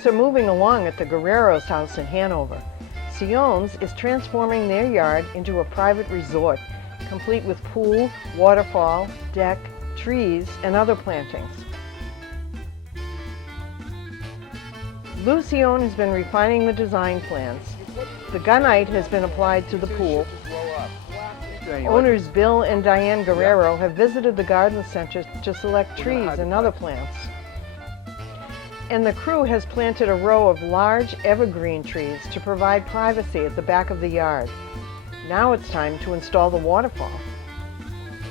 Things are moving along at the Guerriero's house in Hanover. Seoane's is transforming their yard into a private resort, complete with pool, waterfall, deck, trees, and other plantings. Seoane has been refining the design plans. The gunite has been applied to the pool. Owners Bill and Diane Guerriero have visited the garden center to select trees and other plants. And the crew has planted a row of large evergreen trees to provide privacy at the back of the yard. Now it's time to install the waterfall.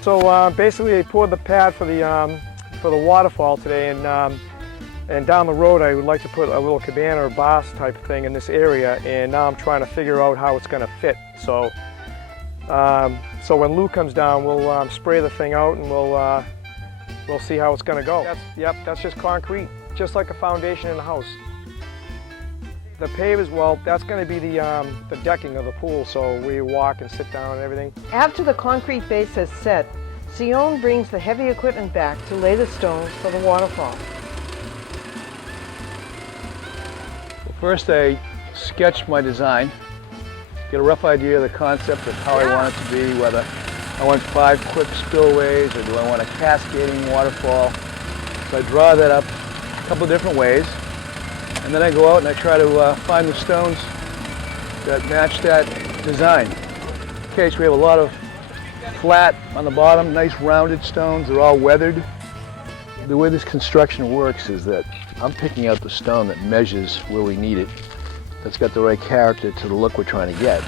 So basically they poured the pad for the waterfall today, and down the road I would like to put a little cabana or bar type of thing in this area, and now I'm trying to figure out how it's going to fit. So when Lou comes down, we'll spray the thing out and we'll see how it's going to go. That's just concrete, just like a foundation in a house. The pavers, well, that's going to be the decking of the pool, so where you walk and sit down and everything. After the concrete base has set, Seoane brings the heavy equipment back to lay the stones for the waterfall. First, I sketched my design, get a rough idea of the concept of how I want it to be, whether I want 5 quick spillways or do I want a cascading waterfall. So I draw that up a couple of different ways, and then I go out and I try to find the stones that match that design. Okay, so we have a lot of flat on the bottom, nice rounded stones. They're all weathered. The way this construction works is that I'm picking out the stone that measures where we need it, that's got the right character to the look we're trying to get.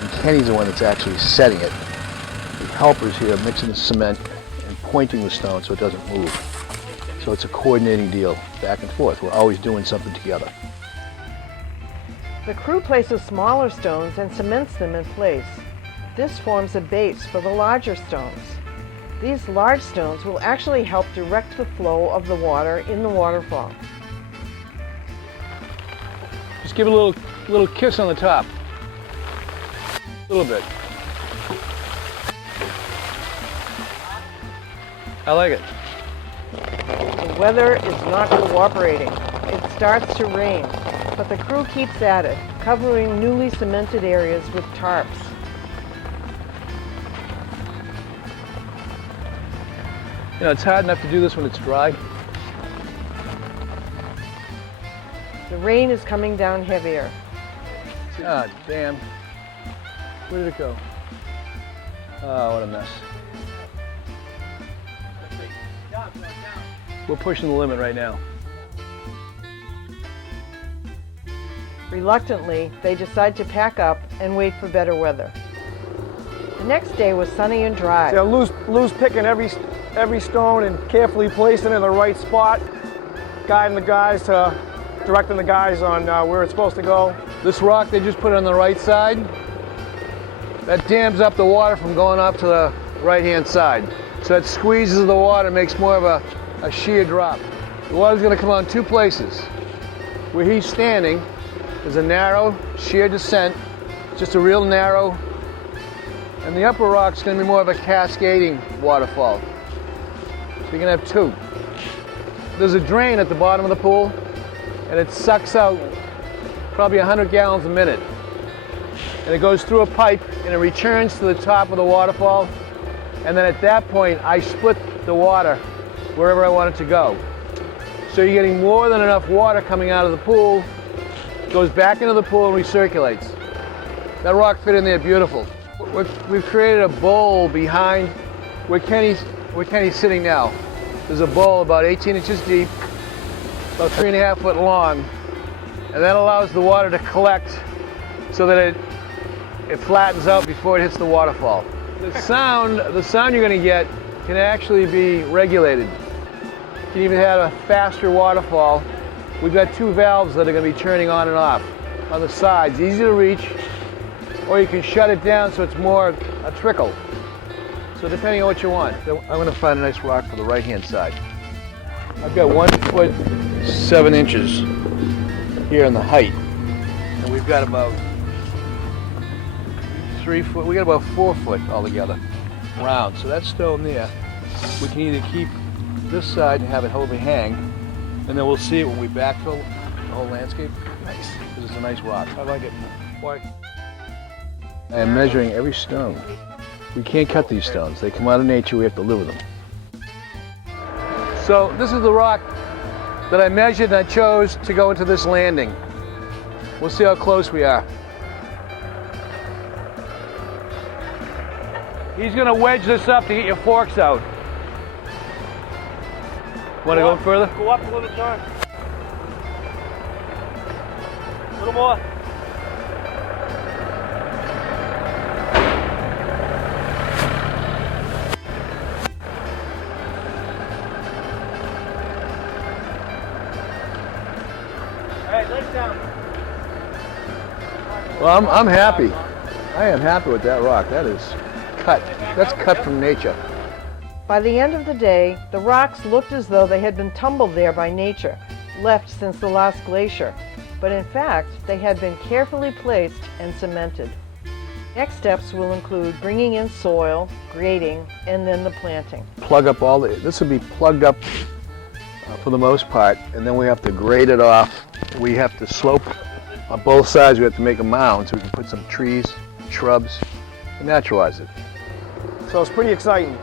And Kenny's the one that's actually setting it. The helper's here mixing the cement and pointing the stone so it doesn't move. So it's a coordinating deal, back and forth. We're always doing something together. The crew places smaller stones and cements them in place. This forms a base for the larger stones. These large stones will actually help direct the flow of the water in the waterfall. Just give it a little kiss on the top. A little bit. I like it. The weather is not cooperating. It starts to rain, but the crew keeps at it, covering newly cemented areas with tarps. You know, it's hard enough to do this when it's dry. The rain is coming down heavier. Ah, damn. Where did it go? Oh, what a mess. We're pushing the limit right now. Reluctantly, they decide to pack up and wait for better weather. The next day was sunny and dry. So Lou's picking every stone and carefully placing it in the right spot, guiding the guys directing the guys on where it's supposed to go. This rock they just put on the right side, that dams up the water from going up to the right-hand side. So that squeezes the water, makes more of a sheer drop. The water's going to come out in 2 places. Where he's standing, there's a narrow, sheer descent, just a real narrow, and the upper rock's going to be more of a cascading waterfall. So you're going to have 2. There's a drain at the bottom of the pool, and it sucks out probably 100 gallons a minute. And it goes through a pipe, and it returns to the top of the waterfall, and then at that point, I split the water wherever I want it to go. So you're getting more than enough water coming out of the pool, goes back into the pool and recirculates. That rock fit in there beautiful. We've created a bowl behind where Kenny's sitting now. There's a bowl about 18 inches deep, about 3.5 foot long, and that allows the water to collect so that it flattens out before it hits the waterfall. The sound you're going to get can actually be regulated. You can even have a faster waterfall. We've got 2 valves that are going to be turning on and off on the sides, easy to reach, or you can shut it down so it's more a trickle. So depending on what you want. I'm going to find a nice rock for the right-hand side. I've got 1 foot 7 inches here in the height, and we've got about 3 foot. We got about 4 foot altogether, round. So that stone there, we can either keep this side and have it overhang, And then we'll see it when we backfill the whole landscape. Nice. Because it's a nice rock. I like it. Why? I am measuring every stone. We can't cut these stones. They come out of nature, we have to live with them. So this is the rock that I measured and I chose to go into this landing. We'll see how close we are. He's gonna wedge this up to get your forks out. Want to go further? Go up a little, John. A little more. Well, I'm happy. I am happy with that rock. That is cut. That's cut from nature. By the end of the day, the rocks looked as though they had been tumbled there by nature, left since the last glacier. But in fact, they had been carefully placed and cemented. Next steps will include bringing in soil, grading, and then the planting. Plug up all the, this will be plugged up for the most part, and then we have to grade it off. We have to slope on both sides. We have to make a mound so we can put some trees, shrubs, and naturalize it. So it's pretty exciting.